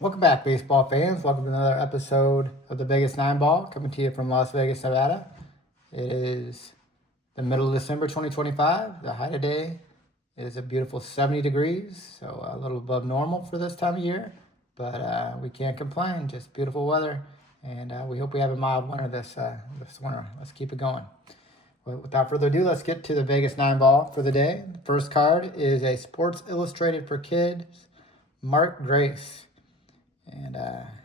Welcome back, baseball fans. Welcome to another episode of the Vegas Nine Ball, coming to you from Las Vegas, Nevada. It is the middle of December 2025. The high today is a beautiful 70 degrees, so a little above normal for this time of year, but we can't complain. Just beautiful weather, and we hope we have a mild winter this winter. Let's keep it going. Without further ado, let's get to the Vegas Nine Ball for the day. The first card is a Sports Illustrated for Kids, Mark Grace. And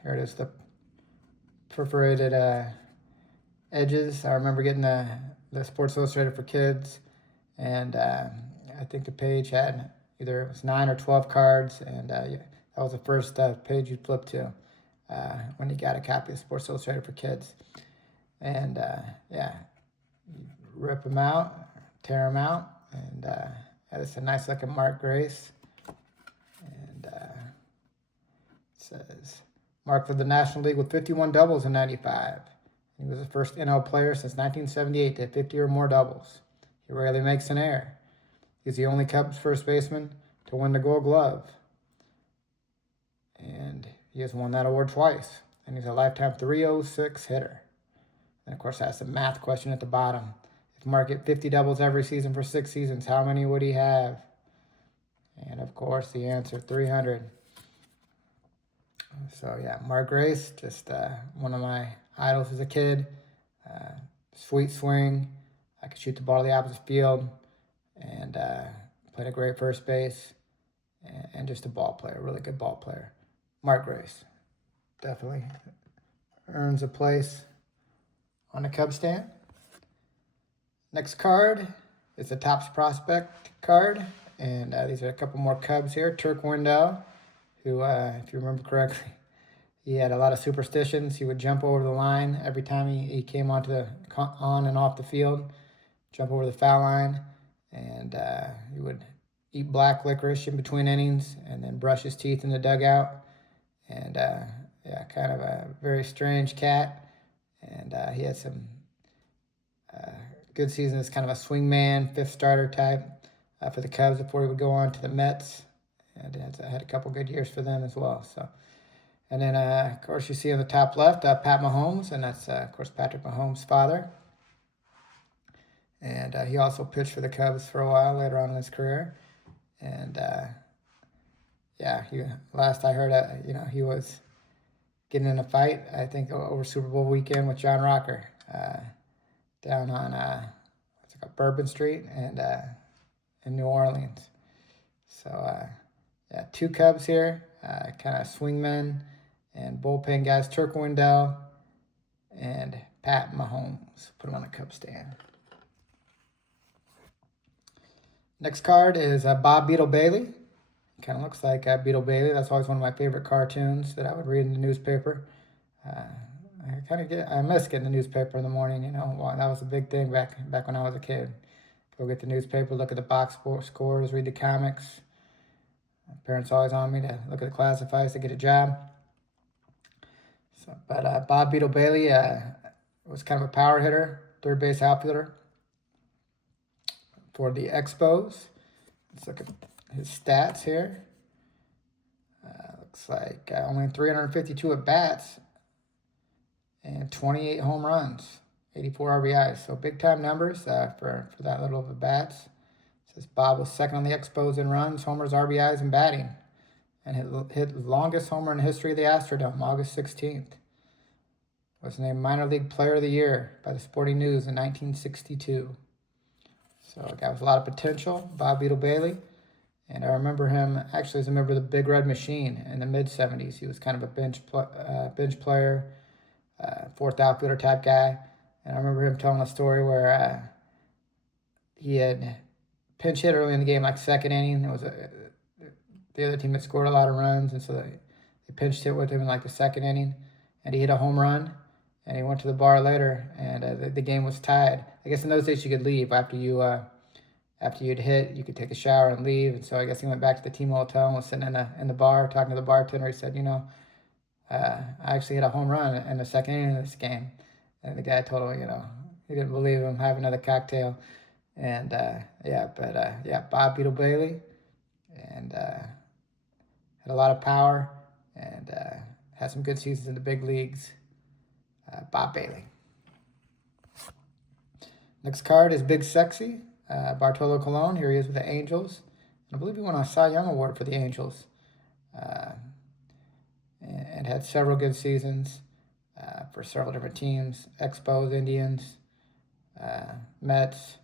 here it is, the perforated edges. I remember getting the Sports Illustrated for Kids, and I think the page had either it was 9 or 12 cards, and that was the first page you'd flip to when you got a copy of Sports Illustrated for Kids. And yeah, you rip them out, tear them out, and it's a nice looking Mark Grace. And says, marked for the National League with 51 doubles in 95. He was the first NL player since 1978 to hit 50 or more doubles. He rarely makes an error. He's the only Cubs first baseman to win the Gold Glove. And he has won that award twice. And he's a lifetime 306 hitter. And of course, that's the math question at the bottom. If Mark hit 50 doubles every season for 6 seasons, how many would he have? And of course, the answer, 300. So yeah, Mark Grace, just one of my idols as a kid. Sweet swing. I could shoot the ball to the opposite field, and played a great first base, and just a ball player, really good ball player. Mark Grace definitely earns a place on the Cub stand. Next card is the Topps Prospect card, and these are a couple more Cubs here. Turk Wendell, who, if you remember correctly, he had a lot of superstitions. He would jump over the line every time he came on and off the field, jump over the foul line, and he would eat black licorice in between innings and then brush his teeth in the dugout. And yeah, kind of a very strange cat. And he had some good seasons as kind of a swingman, fifth starter type for the Cubs before he would go on to the Mets. And had a couple good years for them as well. So, and then of course you see on the top left Pat Mahomes, and that's of course Patrick Mahomes' father. And he also pitched for the Cubs for a while later on in his career. And yeah, last I heard, he was getting in a fight, I think over Super Bowl weekend with John Rocker down on it's like a Bourbon Street and in New Orleans. So. Yeah, 2 Cubs here, kind of swingmen and bullpen guys. Turk Wendell and Pat Mahomes. Put him on the Cub stand. Next card is Bob Beetle Bailey. Kind of looks like Beetle Bailey. That's always one of my favorite cartoons that I would read in the newspaper. I miss getting the newspaper in the morning. That was a big thing back when I was a kid. Go get the newspaper, look at the box scores, read the comics. My parents always on me to look at the classifieds to get a job. So, but Bob Beetle Bailey was kind of a power hitter, third base outfielder for the Expos. Let's look at his stats here. Looks like only 352 at bats and 28 home runs, 84 RBIs. So big time numbers for that little of a bats. Says Bob was second on the Expos in runs, homers, RBIs, and batting, and hit the longest homer in the history of the Astrodome, August 16th. Was named Minor League Player of the Year by the Sporting News in 1962. So a guy with a lot of potential, Bob Beetle Bailey. And I remember him actually as a member of the Big Red Machine in the mid-'70s. He was kind of a bench player, fourth outfielder type guy. And I remember him telling a story where he had pinch hit early in the game, like second inning. It was the other team had scored a lot of runs, and so they pinch hit with him in like the second inning, and he hit a home run, and he went to the bar later, and the game was tied. I guess in those days you could leave after you'd hit, you could take a shower and leave, and so I guess he went back to the team hotel and was sitting in the bar talking to the bartender. He said, I actually hit a home run in the second inning of this game, and the guy told him, he didn't believe him, have another cocktail. And Bob Beetle Bailey, and had a lot of power and had some good seasons in the big leagues. Bob Bailey. Next card is Big Sexy, Bartolo Colon. Here he is with the Angels. I believe he won a Cy Young Award for the Angels, and had several good seasons for several different teams: Expos, Indians, Mets.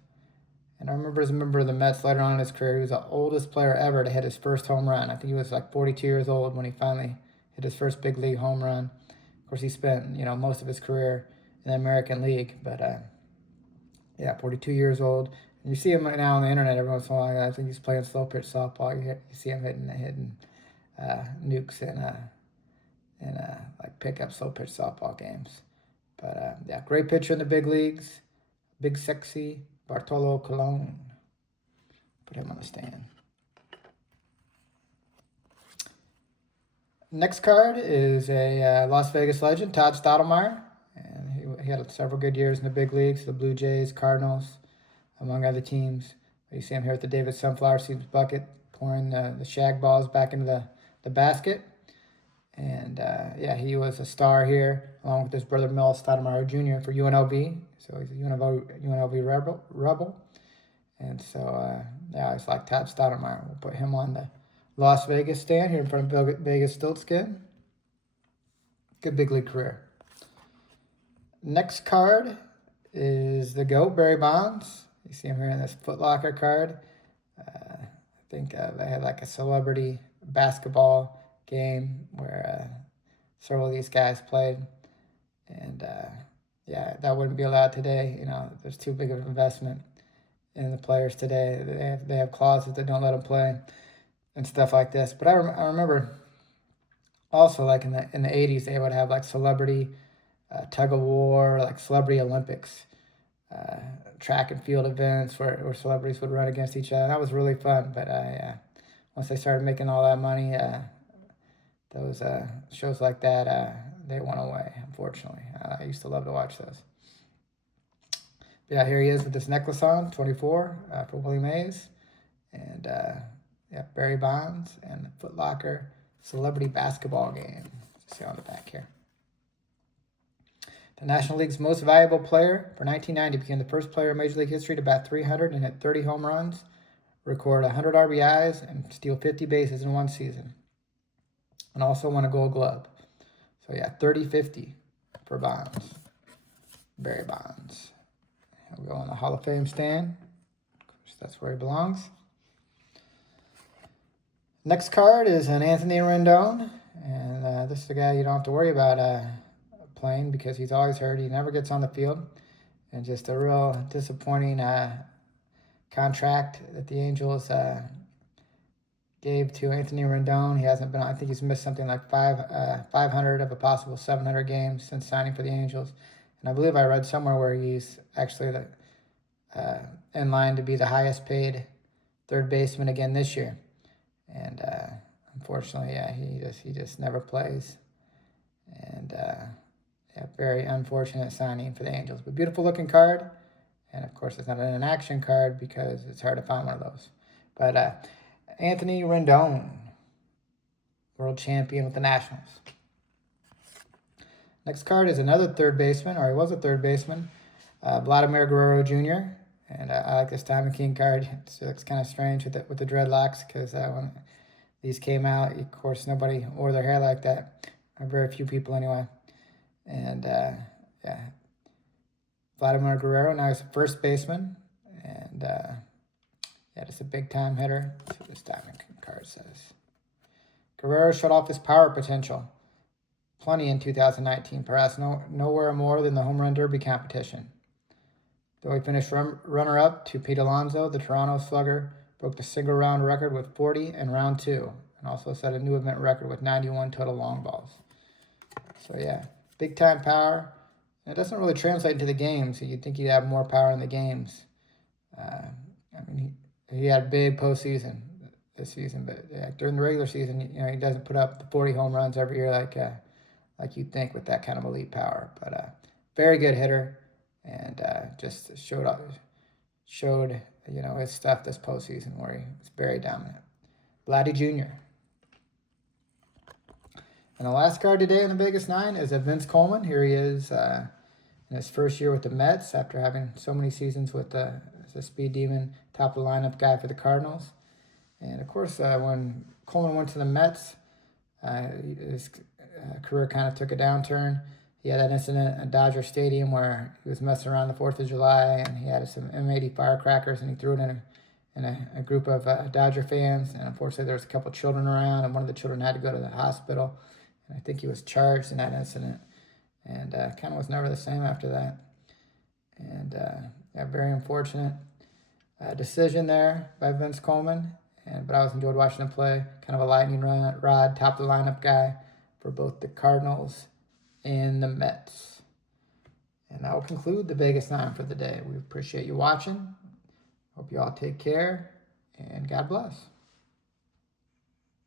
And I remember as a member of the Mets later on in his career, he was the oldest player ever to hit his first home run. I think he was like 42 years old when he finally hit his first big league home run. Of course, he spent most of his career in the American League, but yeah, 42 years old. And you see him right now on the internet every once in a while. I think he's playing slow pitch softball. You see him hitting nukes in like pickup slow pitch softball games. But yeah, great pitcher in the big leagues. Big Sexy Bartolo Colon. Put him on the stand. Next card is a Las Vegas legend, Todd Stottlemyre. And he had several good years in the big leagues, the Blue Jays, Cardinals, among other teams. You see him here at the David Sunflower Seeds bucket, pouring the shag balls back into the basket. And yeah, he was a star here, along with his brother Mel Stottlemyre Jr. for UNLV. So he's a UNLV rebel. And so, yeah, I just like Todd Stottlemyre. We'll put him on the Las Vegas stand here in front of Vegas Stiltskin. Good big league career. Next card is the GOAT, Barry Bonds. You see him here in this Foot Locker card. I think they had like a celebrity basketball game where several of these guys played. And yeah, that wouldn't be allowed today. There's too big of an investment in the players today. They have clauses that don't let them play and stuff like this. But I remember also like in the 80s, they would have like celebrity tug of war, like celebrity Olympics, track and field events where celebrities would run against each other. That was really fun. But once they started making all that money, those shows like that, they went away, unfortunately. I used to love to watch those. Yeah, here he is with this necklace on, 24 for Willie Mays. And yeah, Barry Bonds and the Foot Locker celebrity basketball game. See on the back here. The National League's most valuable player for 1990 became the first player in Major League history to bat 300 and hit 30 home runs, record 100 RBIs, and steal 50 bases in one season. And also won a Gold Glove. So yeah, 30-50 for Bonds. Barry Bonds. He'll go on the Hall of Fame stand. Of course, that's where he belongs. Next card is an Anthony Rendon. And this is a guy you don't have to worry about playing because he's always hurt. He never gets on the field. And just a real disappointing contract that the Angels gave to Anthony Rendon. He hasn't been, I think he's missed something like 500 of a possible 700 games since signing for the Angels. And I believe I read somewhere where he's actually in line to be the highest paid third baseman again this year. And unfortunately, yeah, he just never plays. And yeah, very unfortunate signing for the Angels. But beautiful looking card. And of course, it's not an action card because it's hard to find one of those. But Anthony Rendon, world champion with the Nationals. Next card is another third baseman, or he was a third baseman, Vladimir Guerrero Jr. And I like this Diamond King card. So it's kind of strange with the dreadlocks because when these came out, of course, nobody wore their hair like that. Or very few people anyway. And yeah, Vladimir Guerrero, now he's a first baseman. And yeah, just a big-time hitter. That's what this Diamond King card says. Guerrero showed off his power potential plenty in 2019, perhaps nowhere more than the Home Run Derby competition. Though he finished runner-up to Pete Alonso, the Toronto Slugger broke the single-round record with 40 in round 2, and also set a new event record with 91 total long balls. So yeah, big-time power. And it doesn't really translate into the games, so you'd think he'd have more power in the games. I mean, he had a big postseason this season, but yeah, during the regular season, he doesn't put up the 40 home runs every year like you'd think with that kind of elite power. But very good hitter, and just showed his stuff this postseason where he was very dominant. Vladdy Jr. And the last card today in the Vegas 9 is a Vince Coleman. Here he is in his first year with the Mets after having so many seasons with as a speed demon, top of the lineup guy for the Cardinals. And of course, when Coleman went to the Mets, his career kind of took a downturn. He had that incident at Dodger Stadium where he was messing around the 4th of July and he had some M80 firecrackers and he threw it in a group of Dodger fans. And unfortunately, there was a couple children around and one of the children had to go to the hospital. And I think he was charged in that incident. And kind of was never the same after that. And yeah, very unfortunate decision there by Vince Coleman. But I always enjoyed watching him play. Kind of a lightning rod, top of the lineup guy for both the Cardinals and the Mets. And that will conclude the Vegas 9 for the day. We appreciate you watching. Hope you all take care, and God bless.